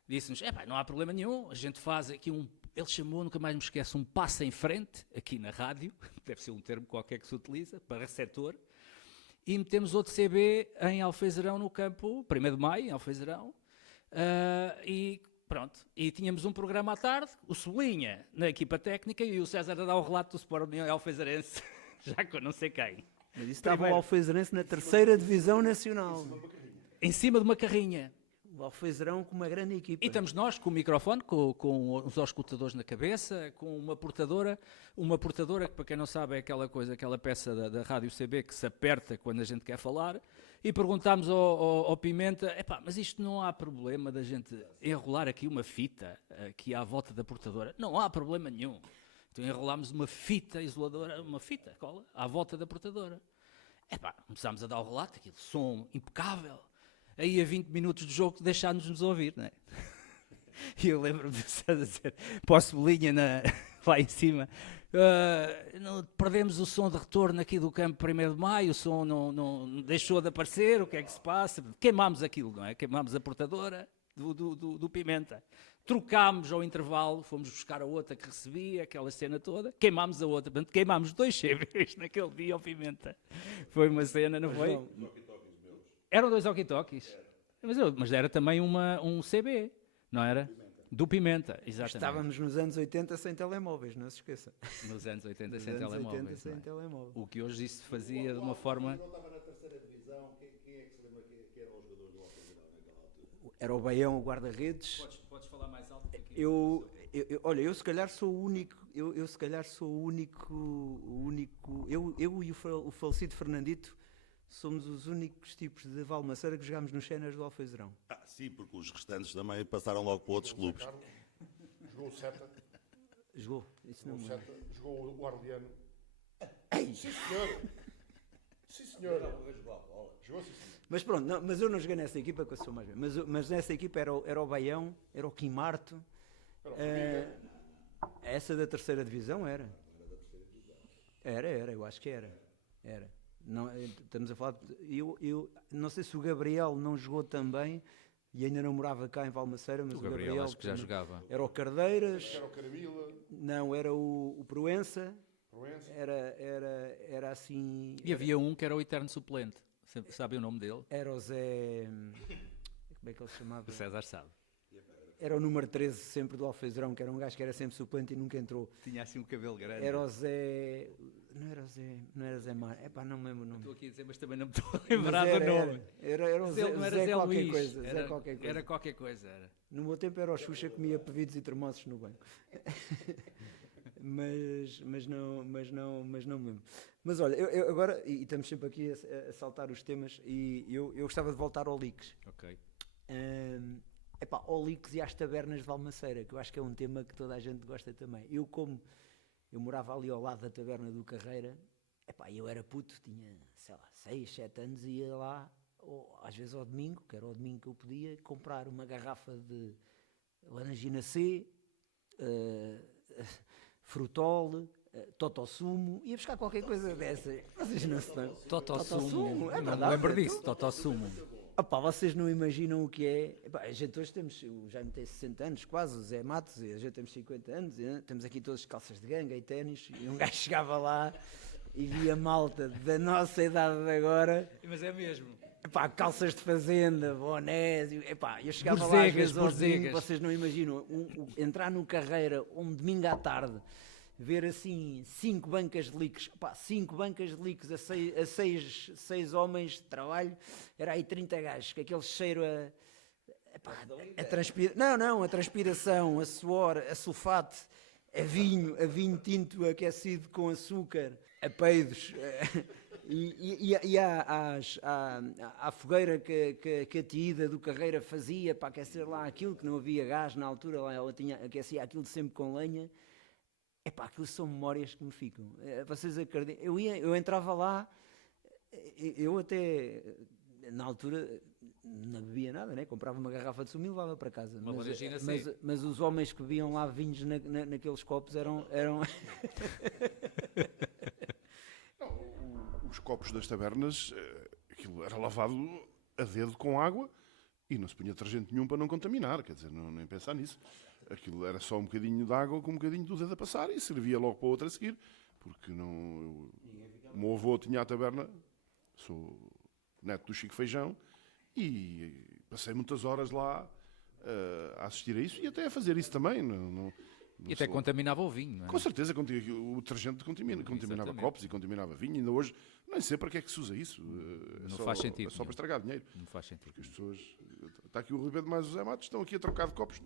disse-nos, não há problema nenhum, a gente faz aqui ele chamou, nunca mais me esqueço, um passo em frente, aqui na rádio, deve ser um termo qualquer que se utiliza, para receptor, e metemos outro CB em Alfeizarão no campo, 1º de Maio, em Alfeizarão, e pronto. E tínhamos um programa à tarde, o Sublinha na equipa técnica e o César a dar o relato do Sporting Alfeizarense, já com não sei quem. Mas isso estava o Alfeizarense na 3ª Divisão Nacional. Em cima de uma carrinha. O Alfeizarão com uma grande equipa. E estamos nós com o microfone, com os auscultadores na cabeça, com uma portadora que, para quem não sabe, é aquela peça da Rádio CB que se aperta quando a gente quer falar, e perguntámos ao Pimenta, mas isto não há problema da gente enrolar aqui uma fita aqui à volta da portadora? Não há problema nenhum. Então enrolámos uma fita isoladora, uma fita, cola, à volta da portadora. Começámos a dar o relato, aquele som impecável. Aí a 20 minutos do jogo deixámos-nos ouvir, não é? E eu lembro-me de dizer, para o Cebolinha lá em cima, perdemos o som de retorno aqui do campo 1º de Maio, o som não deixou de aparecer, o que é que se passa? Queimámos aquilo, não é? Queimámos a portadora do Pimenta. Trocámos ao intervalo, fomos buscar a outra que recebia, aquela cena toda, queimámos a outra, portanto queimámos 2 CBs naquele dia ao Pimenta. Foi uma cena, não foi? Eram 2 walkie-talkies, mas era também um CB, não era? Do Pimenta, exatamente. Estávamos nos anos 80 sem telemóveis, não se esqueça. Nos anos 80 sem Nos anos telemóveis. 80 sem telemóvel. O que hoje isso se fazia de uma forma... Não estava na 3ª Divisão, quem é que se lembra quem eram os jogadores do Alfeizarão naquela altura? Era o Baião, o guarda-redes. Podes falar mais alto? Olha, eu se calhar sou o único, eu e o falecido Fernandito somos os únicos tipos de Valmaceira que jogámos nos cenas do Alfeizarão. Sim, porque os restantes também passaram logo para outros clubes. Jogou o Seta. Jogou, isso não me lembro. Jogou o Arliano. Sim, senhor. Sim, senhor. Jogou, sim, senhor. Mas pronto, não, mas eu não joguei nessa equipa, que eu sou mais velho. Mas nessa equipa era o Baião, era o Quimarto. Essa da terceira divisão era. Era, eu acho que era. Não, estamos a falar. Eu não sei se o Gabriel não jogou também e ainda não morava cá em Valmaceira, mas o Gabriel acho que já jogava. Era o Cardeiras. Era o Caramila. Não, era o Proença. Proença. Era assim. E havia um que era o eterno suplente. Sabe o nome dele? Era o Zé. Como é que ele se chamava? O César sabe. Era o número 13 sempre do Alfeizerão, que era um gajo que era sempre suplente e nunca entrou. Tinha assim um cabelo grande. Era o Zé. Não era Zé Mar. Não me lembro o nome. Estou aqui a dizer, mas também não me estou a lembrar do nome. Era um Zé, Não era Zé Zé qualquer Luís. coisa. Zé qualquer coisa. Era qualquer coisa, era. No meu tempo era o Xuxa que comia pevidos e termossos no banco. mas não me lembro. Mas olha, eu agora, e estamos sempre aqui a saltar os temas, e eu gostava de voltar ao Lix. Ok. Ao Lix e às tabernas de Valmaceira, que eu acho que é um tema que toda a gente gosta também. Eu morava ali ao lado da taberna do Carreira, eu era puto, tinha, sei lá, 6, 7 anos, e ia lá, às vezes ao domingo, que era o domingo que eu podia, comprar uma garrafa de Laranjina C, Frutol, Totossumo, ia buscar qualquer coisa dessas. Vocês não se lembram? Totossumo. É Não me verdade. lembro disso, Totossumo. Vocês não imaginam o que é. A gente hoje temos, o Jaime tem 60 anos quase, o Zé Matos, a gente temos 50 anos, temos aqui todos calças de ganga e ténis, e um gajo chegava lá e via malta da nossa idade de agora. Mas é mesmo. Calças de fazenda, bonés, eu chegava lá às vezes ao domingo, vocês não imaginam, entrar no Carreira um domingo à tarde, ver assim 5 bancas de licos, 5 bancas de licos a 6 homens de trabalho, era aí 30 gajos, com aquele cheiro a transpiração, a suor, a sulfato, a vinho tinto aquecido com açúcar, a peidos, e à fogueira que a Tida do Carreira fazia para aquecer lá aquilo, que não havia gás na altura, lá ela aquecia aquilo sempre com lenha. Aquilo são memórias que me ficam. Vocês acreditam? Eu entrava lá, eu até, na altura, não bebia nada, né? Comprava uma garrafa de sumo e levava para casa. Mas os homens que bebiam lá vinhos naqueles copos eram... Não, os copos das tabernas, aquilo era lavado a dedo com água e não se punha detergente nenhum para não contaminar, quer dizer, nem pensar nisso. Aquilo era só um bocadinho de água com um bocadinho do dedo a passar e servia logo para outra a seguir, porque o meu avô tinha a taberna, sou neto do Chico Feijão, e passei muitas horas lá a assistir a isso e até a fazer isso também. E até contaminava o vinho, não é? Com certeza, o detergente contaminava copos e contaminava vinho, ainda hoje nem sei para que é que se usa isso. Faz sentido. É só para estragar dinheiro. Não faz sentido. Porque as pessoas... Está aqui o Rui Pedro mais o Zé Matos, estão aqui a trocar de copos.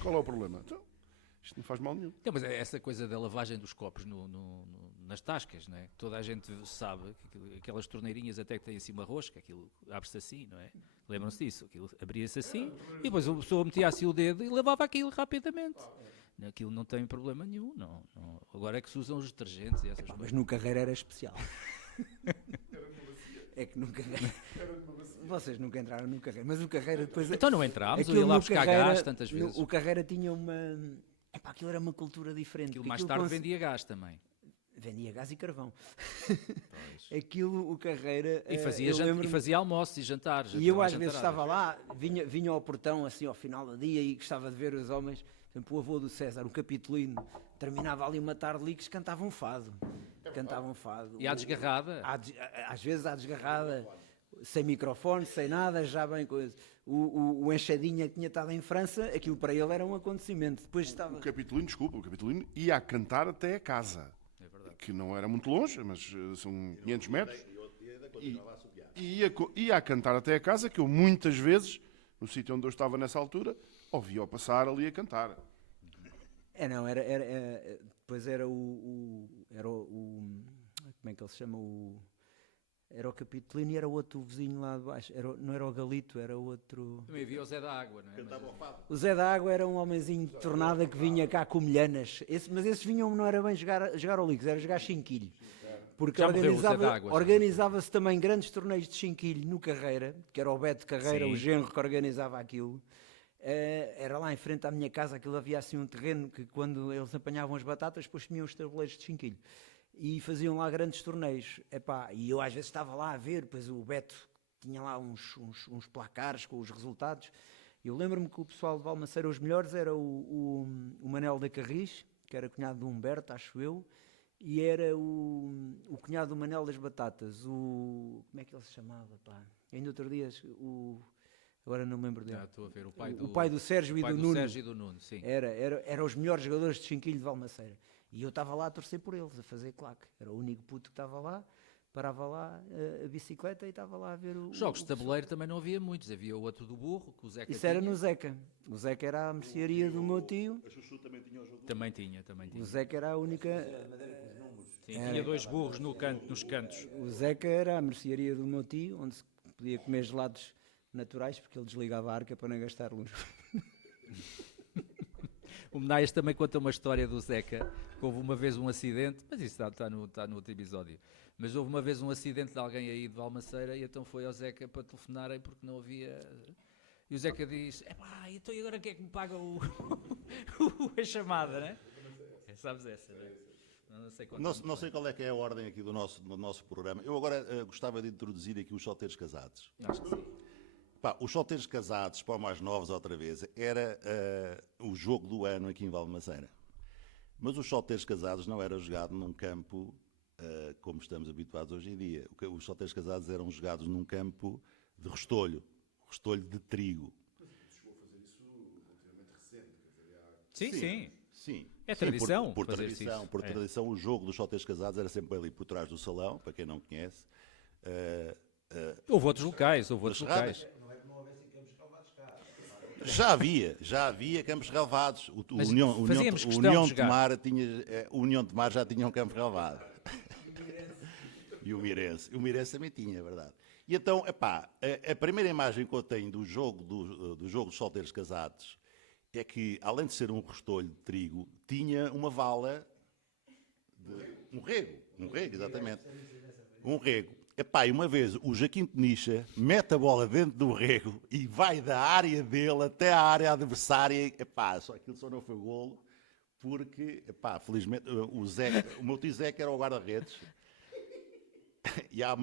Qual é o problema? Então, isto não faz mal nenhum. Então, mas é essa coisa da lavagem dos copos nas tascas, não é? Toda a gente sabe que aquelas torneirinhas até que têm assim uma rosca, aquilo abre-se assim, não é? Lembram-se disso? Aquilo abria-se assim e depois a pessoa metia assim o dedo e lavava aquilo rapidamente. Aquilo não tem problema nenhum. Não. Agora é que se usam os detergentes e essas coisas. Mas no Carreira era especial. É que nunca... Vocês nunca entraram no Carreira, mas o Carreira depois... Então não entrámos, eu ia lá buscar gás tantas vezes. O Carreira tinha uma... aquilo era uma cultura diferente. Aquilo mais tarde vendia gás também. Vendia gás e carvão. Aquilo, o Carreira... E fazia almoços e jantares. E eu às vezes estava lá, vinha ao portão assim ao final do dia e gostava de ver os homens. Por exemplo, o avô do César, o Capitolino, terminava ali uma tarde ali que cantavam fado. E à desgarrada? Às vezes à desgarrada, sem microfone, sem nada, já bem coisa. O Enxadinha que tinha estado em França, aquilo para ele era um acontecimento. Depois estava... O Capitolino ia a cantar até a casa. É verdade. Que não era muito longe, mas são 500 metros. E ia a cantar até a casa, que eu muitas vezes, no sítio onde eu estava nessa altura, ouvia-o passar ali a cantar. Depois era o como é que ele se chama? Era o Capitolino e era outro vizinho lá de baixo. Não era o Galito, era outro... Também havia o Zé da Água, não é? O Zé da Água era um homenzinho de tornada que vinha cá com milhanas. Mas esses vinham, não era bem jogar ao Lix, era jogar chinquilho. Porque Já morreu o Zé d'Águas. organizava-se também grandes torneios de chinquilho no Carreira, que era o Beto Carreira, Sim. o genro que organizava aquilo. Era lá em frente à minha casa, aquilo havia assim um terreno que quando eles apanhavam as batatas, depois tinham os tabuleiros de chinquilho. E faziam lá grandes torneios. Epá, e eu às vezes estava lá a ver, depois o Beto tinha lá uns placares com os resultados. Eu lembro-me que o pessoal de Valmaceira, os melhores, era o Manel da Carris, que era cunhado do Humberto, acho eu, e era o cunhado do Manel das Batatas, como é que ele se chamava, pá? Ainda outro dia, agora não me lembro dele. Já estou a ver, O pai do Sérgio e do Nuno. Sérgio e do Nuno, sim. Era os melhores jogadores de chinquilho de Valmaceira. E eu estava lá a torcer por eles, a fazer claque. Era o único puto que estava lá, parava lá a bicicleta e estava lá a ver o... Jogos de tabuleiro também não havia muitos. Havia o outro do burro, que o Zeca Isso era tinha. no Zeca. O Zeca era a mercearia do meu tio. A Chuchu também tinha o jogo. Também tinha. O Zeca era a única... Sim, tinha 2 burros nos cantos. O Zeca era a mercearia do meu tio, onde se podia comer gelados naturais, porque ele desligava a arca para não gastar luz. O Menaias também conta uma história do Zeca, que houve uma vez um acidente, mas isso está no outro episódio, mas houve uma vez um acidente de alguém aí de Valmaceira e então foi ao Zeca para telefonarem porque não havia... E o Zeca diz, epá, então e agora quem é que me paga a chamada, né? Sabes essa, não é? Não sei qual é que é a ordem aqui do nosso programa. Eu agora gostava de introduzir aqui os solteiros casados. Acho que sim. Pá, os solteiros casados, para os mais novos outra vez, era o jogo do ano aqui em Valmaceira. Mas os solteiros casados não era jogado num campo como estamos habituados hoje em dia. Os solteiros casados eram jogados num campo de restolho de trigo. Mas chegou a fazer isso relativamente recente. Sim, sim. Sim. É tradição Por fazer tradição, isso. por tradição, o jogo dos solteiros casados era sempre ali por trás do salão, para quem não conhece. Houve outros locais, Serradas. Já havia campos relevados. O Mas União fazíamos questão União de de jogar. Mar tinha, o União de Mar já tinha um campo relevado. E o Mirense também tinha, é verdade. E então, epá, a primeira imagem que eu tenho do jogo dos solteiros casados é que, além de ser um restolho de trigo, tinha uma vala, um rego, exatamente. Um rego. Epá, e uma vez o Jaquim Penicha mete a bola dentro do rego e vai da área dele até à área adversária. Epá, aquilo só não foi golo porque, epá, felizmente, o meu tio Zeca era o guarda-redes. E há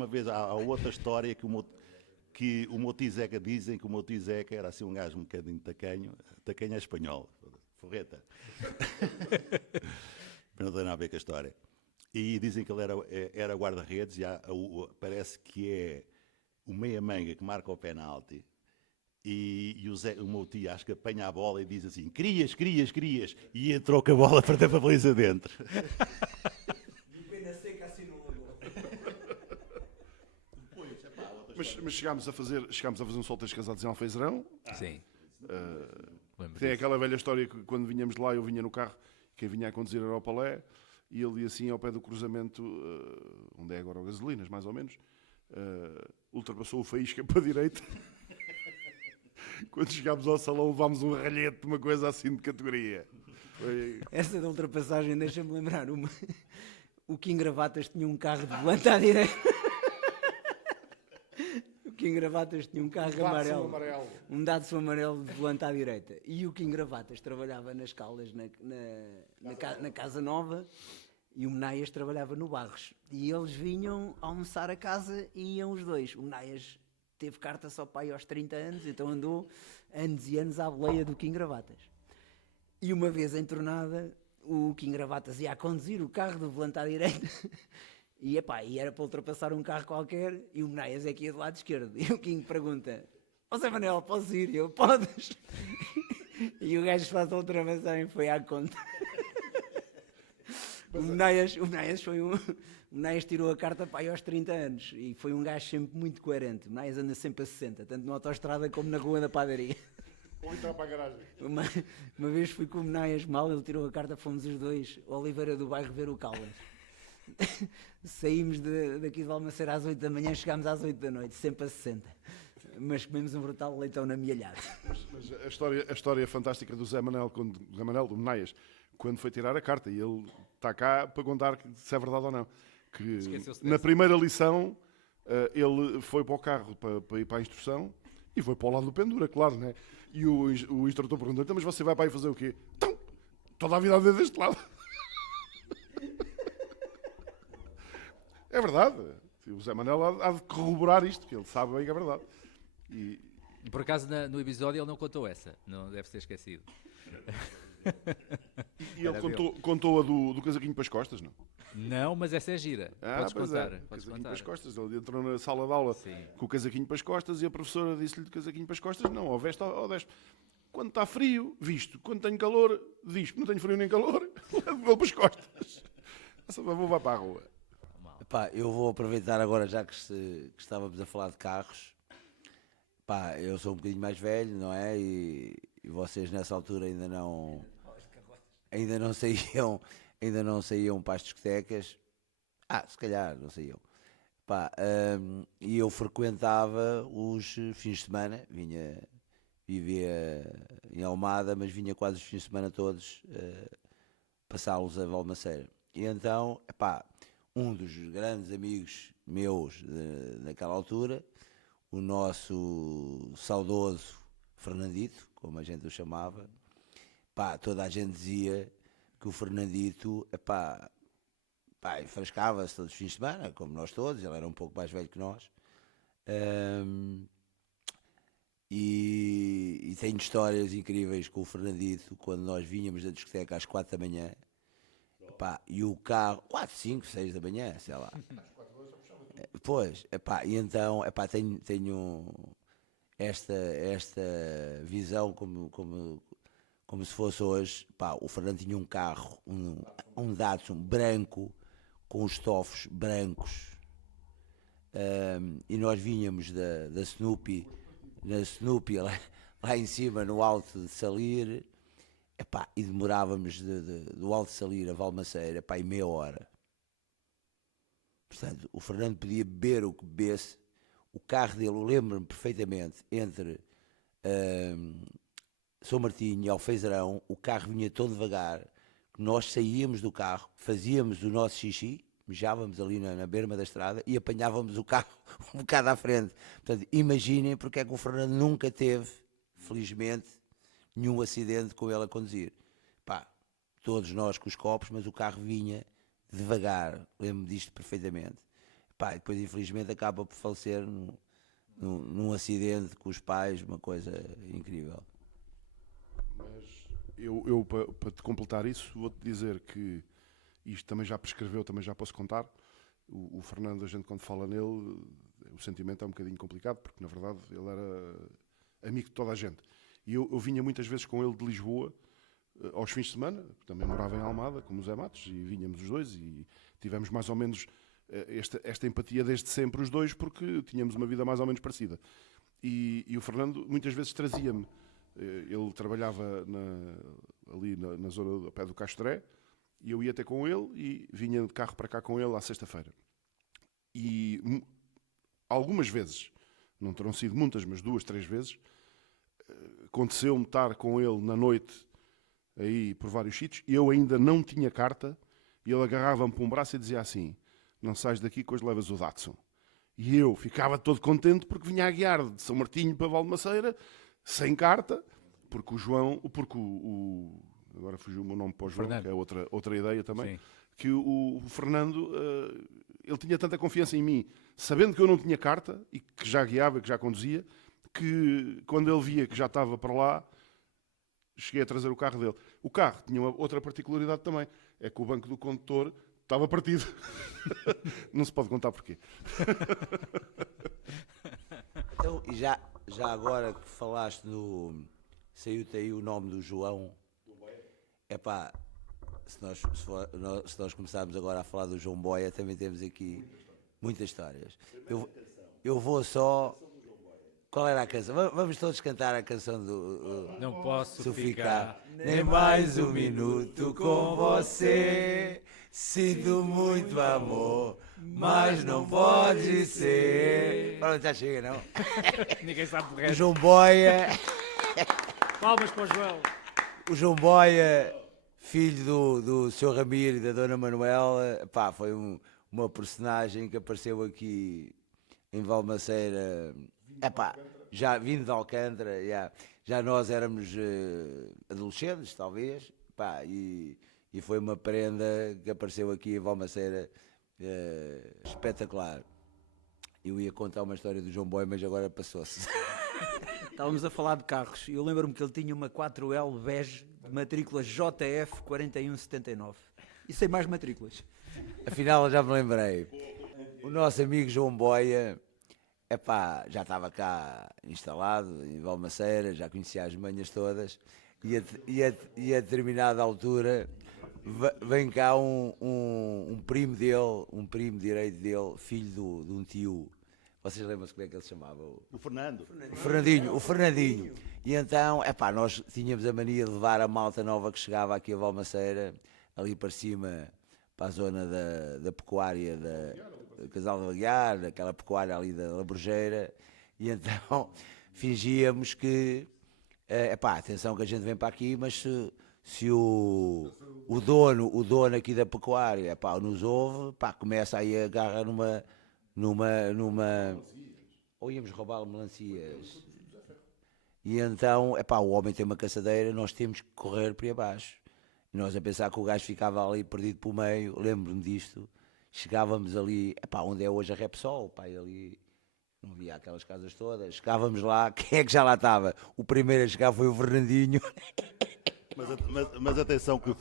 outra história que o meu tio Zeca dizem que o meu tio Zeca era assim um gajo um bocadinho tacanho é espanhol, forreta. Mas não tem nada a ver com a história. E dizem que ele era guarda-redes e parece que é o meia-manga que marca o penalti e o meu tio acho que apanha a bola e diz assim, crias, e entrou com a bola para dentro da baliza dentro. Mas chegámos a fazer um solteiros casados em Alfeizerão. Sim. Tem aquela velha história que quando vinhamos de lá, eu vinha no carro, quem vinha a conduzir era o Palé, e ele ia assim ao pé do cruzamento, onde é agora o Gasolinas, mais ou menos, ultrapassou o Faísca para a direita. Quando chegámos ao salão, levámos um ralhete, uma coisa assim de categoria. Essa da ultrapassagem deixa-me lembrar o Kim Gravatas tinha um carro de volante à direita. O Kim Gravatas tinha um carro amarelo. Um Datsun amarelo de volante à direita. E o Kim Gravatas trabalhava nas Caldas, na Casa Nova, e o Menaias trabalhava no Barros. E eles vinham almoçar a casa e iam os dois. O Menaias teve carta só para aí aos 30 anos, então andou anos e anos à boleia do Kim Gravatas. E uma vez em tornada, o Kim Gravatas ia a conduzir o carro do volante à direita e era para ultrapassar um carro qualquer e o Menaias é que ia do lado esquerdo. E o Kim pergunta, ó Zé Manel, posso ir? E eu, podes? E o gajo faz a ultrapassagem, foi à conta. O Menaias o Menaias tirou a carta para aí aos 30 anos e foi um gajo sempre muito coerente. O Menaias anda sempre a 60, tanto na autoestrada como na rua da padaria. Ou entrar para a garagem. Uma vez fui com o Menaias mal, ele tirou a carta, fomos os dois a Oliveira do Bairro ver o Caldas. Saímos daqui de Valmaceira às 8 da manhã, chegámos às 8 da noite, sempre a 60. Mas comemos um brutal leitão na mielhada. Mas a história fantástica do Zé Manel, do Menaias, quando foi tirar a carta, e ele está cá para contar se é verdade ou não. que Esqueceu-se na dessa. primeira lição ele foi para o carro para ir para a instrução e foi para o lado do pendura, claro, né? E o instrutor perguntou: então, mas você vai para aí fazer o quê? Então, toda a vida a ver deste lado. É verdade. O Zé Manel há de corroborar isto, que ele sabe bem que é verdade. E Por acaso no episódio ele não contou essa, não deve ter esquecido. ele Era contou a do casaquinho para as costas, não? Não, mas essa é gira. Podes Pois contar. é, Podes casaquinho contar. para as costas. Ele entrou na sala de aula Sim. com o casaquinho para as costas e a professora disse-lhe de casaquinho para as costas: não, ou veste ou desce. Quando está frio, visto. Quando tenho calor, diz: não tenho frio nem calor, levo para as costas. Essa favor, vai para a rua. Pá, eu vou aproveitar agora, já que estávamos a falar de carros. Pá, eu sou um bocadinho mais velho, não é? E vocês nessa altura ainda não saíam para as discotecas. Se calhar não saíam. Pá, e eu frequentava os fins de semana, vivia em Almada, mas vinha quase os fins de semana todos passá-los a Valmaceira. E então, pá, um dos grandes amigos meus naquela altura, o nosso saudoso Fernandito, como a gente o chamava, pá, toda a gente dizia que o Fernandito, pá, enfrascava-se todos os fins de semana, como nós todos, ele era um pouco mais velho que nós. E tenho histórias incríveis com o Fernandito, quando nós vinhamos da discoteca às 4 da manhã, epá, e o carro, 4, 5, 6 da manhã, sei lá. Pois, epá, e então, epá, tenho esta visão como se fosse hoje. Epá, o Fernando tinha um carro, um Datsun branco, com os estofos brancos, e nós vinhamos da Snoopy, na Snoopy lá em cima, no Alto de Salir, epá, e demorávamos do Alto de Salir a Valmaceira, epá, em meia hora. Portanto, o Fernando podia beber o que bebesse. O carro dele, eu lembro-me perfeitamente, entre São Martinho e Alfeizarão, o carro vinha tão devagar que nós saíamos do carro, fazíamos o nosso xixi, mijávamos ali na berma da estrada e apanhávamos o carro um bocado à frente. Portanto, imaginem porque é que o Fernando nunca teve, felizmente, nenhum acidente com ele a conduzir. Pá, todos nós com os copos, mas o carro vinha devagar, lembro-me disto perfeitamente. Pá, e depois infelizmente acaba por falecer num acidente com os pais, uma coisa incrível. Mas eu para te completar isso, vou-te dizer que isto também já prescreveu, também já posso contar. O Fernando, a gente quando fala nele, o sentimento é um bocadinho complicado, porque na verdade ele era amigo de toda a gente. E eu vinha muitas vezes com ele de Lisboa, aos fins de semana, também morava em Almada, como o Zé Matos, e vinhamos os dois e tivemos mais ou menos esta empatia desde sempre os dois, porque tínhamos uma vida mais ou menos parecida. E o Fernando muitas vezes trazia-me, ele trabalhava ali na zona ao pé do Castoré, e eu ia até com ele e vinha de carro para cá com ele à sexta-feira. E algumas vezes, não terão sido muitas, mas 2, 3 vezes, aconteceu-me estar com ele na noite aí por vários sítios, e eu ainda não tinha carta, e ele agarrava-me por um braço e dizia assim: não sais daqui que hoje levas o Datsun. E eu ficava todo contente porque vinha a guiar de São Martinho para Valmaceira sem carta, porque o João, agora fugiu o meu nome para o João, Fernando, que é outra ideia também. Sim. Que o Fernando, ele tinha tanta confiança em mim, sabendo que eu não tinha carta e que já guiava, que já conduzia, que quando ele via que já estava para lá, cheguei a trazer o carro dele. O carro tinha outra particularidade também, é que o banco do condutor estava partido. Não se pode contar porquê. Então, e já agora que falaste saiu-te aí o nome do João. Epá, se nós começarmos agora a falar do João Boia, também temos aqui muitas histórias. Eu vou só... Qual era a canção? Vamos todos cantar a canção do... Não posso ficar nem mais um minuto com você. Sinto muito amor, mas não pode ser. Pronto, já chega, não? Ninguém sabe o O resto. João Boia... Palmas para o João. O João Boia, filho do Sr. Ramiro e da Dona Manuela, pá, foi um uma personagem que apareceu aqui em Valmaceira, já vindo de Alcântara, já nós éramos adolescentes, talvez, e foi uma prenda que apareceu aqui em Valmaceira espetacular. Eu ia contar uma história do João Boi, mas agora passou-se. Estávamos a falar de carros e eu lembro-me que ele tinha uma 4L bege de matrícula JF 4179 e sem mais matrículas. Afinal, já me lembrei. O nosso amigo João Boia, já estava cá instalado em Valmaceira, já conhecia as manhas todas, e a determinada altura vem cá um primo dele, um primo direito dele, filho de um tio. Vocês lembram-se como é que ele se chamava? O Fernando. O Fernandinho. E então, nós tínhamos a mania de levar a malta nova que chegava aqui a Valmaceira, ali para cima, para a zona da pecuária do Casal de Aguiar, aquela pecuária ali da Laborjeira, e então fingíamos que, atenção que a gente vem para aqui, mas se o dono aqui da pecuária, nos ouve, começa aí a agarrar numa ou íamos roubar melancias. E então, o homem tem uma caçadeira, nós temos que correr para abaixo. E nós a pensar que o gajo ficava ali perdido pelo meio, lembro-me disto. Chegávamos ali, onde é hoje a Repsol, ali não havia aquelas casas todas. Chegávamos lá, quem é que já lá estava? O primeiro a chegar foi o Fernandinho. Mas atenção que o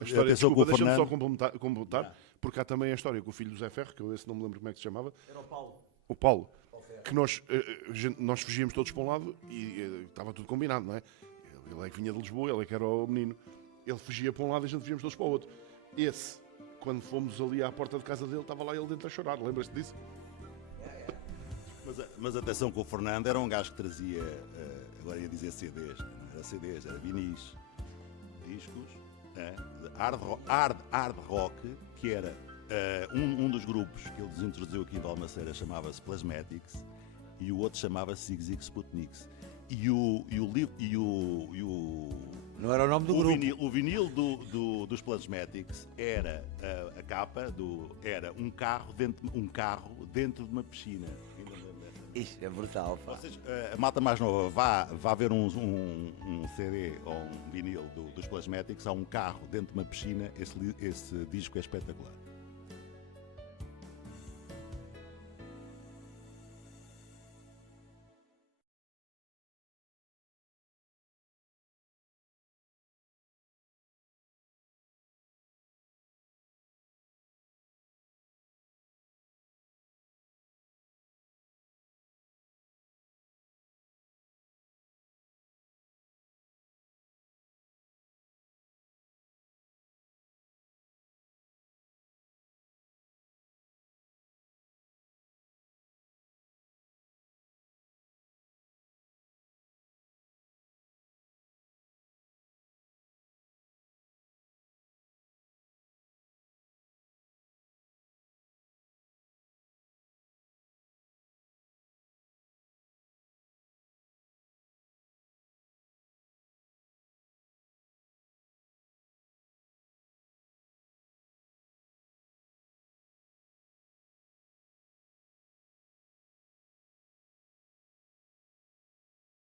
Deixa-me só complementar, porque há também a história com o filho do Zé Ferro, que eu esse não me lembro como é que se chamava. Era o Paulo. O Paulo. Que nós fugíamos todos para um lado e estava tudo combinado, não é? Ele é que vinha de Lisboa, ele é que era o menino. Ele fugia para um lado e a gente fugiamos todos para o outro. Esse, quando fomos ali à porta de casa dele, estava lá ele dentro a chorar. Lembras-te disso? Mas atenção que o Fernando era um gajo que trazia, agora ia dizer CDs, não era CDs, era vinis, discos, de hard rock, que era um dos grupos que ele introduziu aqui em Valmaceira chamava-se Plasmatics e o outro chamava-se Zig Zig Sputniks. Não era o nome do grupo. O vinil dos Plasmatics era a capa era um carro dentro de uma piscina. Isto é brutal, Ou seja, a malta mais nova vá ver um CD ou um vinil dos Plasmatics, há um carro dentro de uma piscina, esse disco é espetacular.